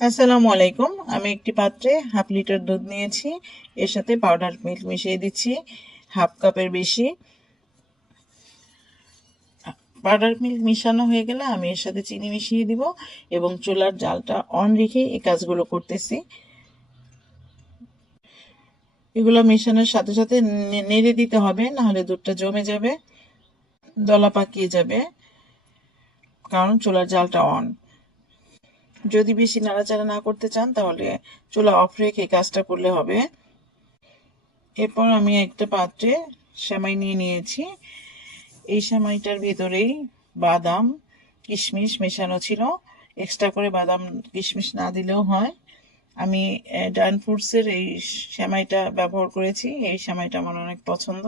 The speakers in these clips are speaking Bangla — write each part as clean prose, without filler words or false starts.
আসসালামু আলাইকুম। আমি একটি পাত্রে হাফ লিটার দুধ নিয়েছি। এর সাথে পাউডার মিল্ক মিশিয়ে দিচ্ছি হাফ কাপের বেশি। পাউডার মিল্ক মিশানো হয়ে গেলে আমি এর সাথে চিনি মিশিয়ে দিব এবং চুলার জালটা অন রেখে এই কাজগুলো করতেছি। এগুলো মেশানোর সাথে সাথে নেড়ে দিতে হবে, নাহলে দুধটা জমে যাবে, দলা পাকিয়ে যাবে, কারণ চুলার জালটা অন। যদি বেশি নাড়াচাড়া না করতে চান তাহলে চুলা অফ রেখে কাজটা করলে হবে। এরপর আমি একটা পাত্রে সেমাই নিয়ে নিয়েছি। এই সেমাইটার ভেতরেই বাদাম কিশমিশ মেশানো ছিল। এক্সট্রা করে বাদাম কিশমিশ না দিলেও হয়। আমি ডান ফুডসের এই সেমাইটা ব্যবহার করেছি। এই সেমাইটা আমার অনেক পছন্দ,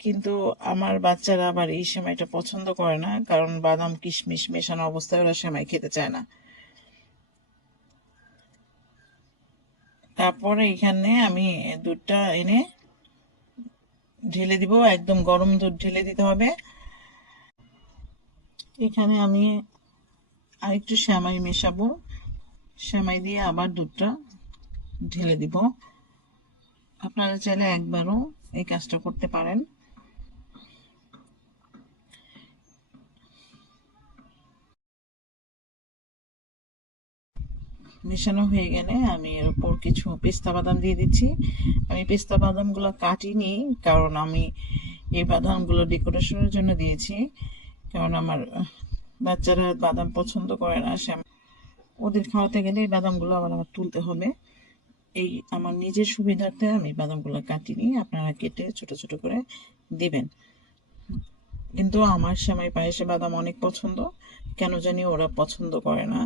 কিন্তু আমার বাচ্চারা আবার এই সেমাইটা পছন্দ করে না, কারণ বাদাম কিশমিশ মেশানো অবস্থায় ওরা সেমাই খেতে চায় না। তারপরে এখানে আমি দুধটা এনে ঢেলে দিব, একদম গরম দুধ ঢেলে দিতে হবে। এখানে আমি আরেকটু সেমাই মেশাবো, সেমাই দিয়ে আবার দুধটা ঢেলে দিব। আপনারা চাইলে একবারও এই কাজটা করতে পারেন। মেশানো হয়ে গেলে আমি এর উপর কিছু পেস্তা বাদাম দিয়ে দিচ্ছি। আমি পেস্তা বাদামগুলো কাটিনি, কারণ আমি এই বাদামগুলো ডেকোরেশনের জন্য দিয়েছি, কারণ আমার বাচ্চারা বাদাম পছন্দ করে না। ওদের খাওয়াতে গেলে এই বাদামগুলো আবার আমার তুলতে হবে। এই আমার নিজের সুবিধার্থে আমি বাদামগুলো কাটিনি, আপনারা কেটে ছোট ছোট করে দিবেন। কিন্তু আমার সেমাই পায়েসে বাদাম অনেক পছন্দ, কেন জানি ওরা পছন্দ করে না।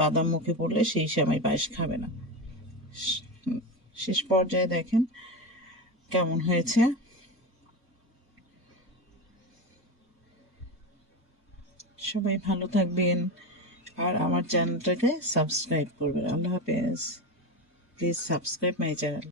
বাদাম মুখে পড়লে সেই সেমাই পায়েস খাবে না। শেষ পর্যায়ে দেখেন কেমন হয়েছে। সবাই ভালো থাকবেন আর আমার চ্যানেলটাকে সাবস্ক্রাইব করবেন। আল্লাহ হাফেজ। Please subscribe my channel.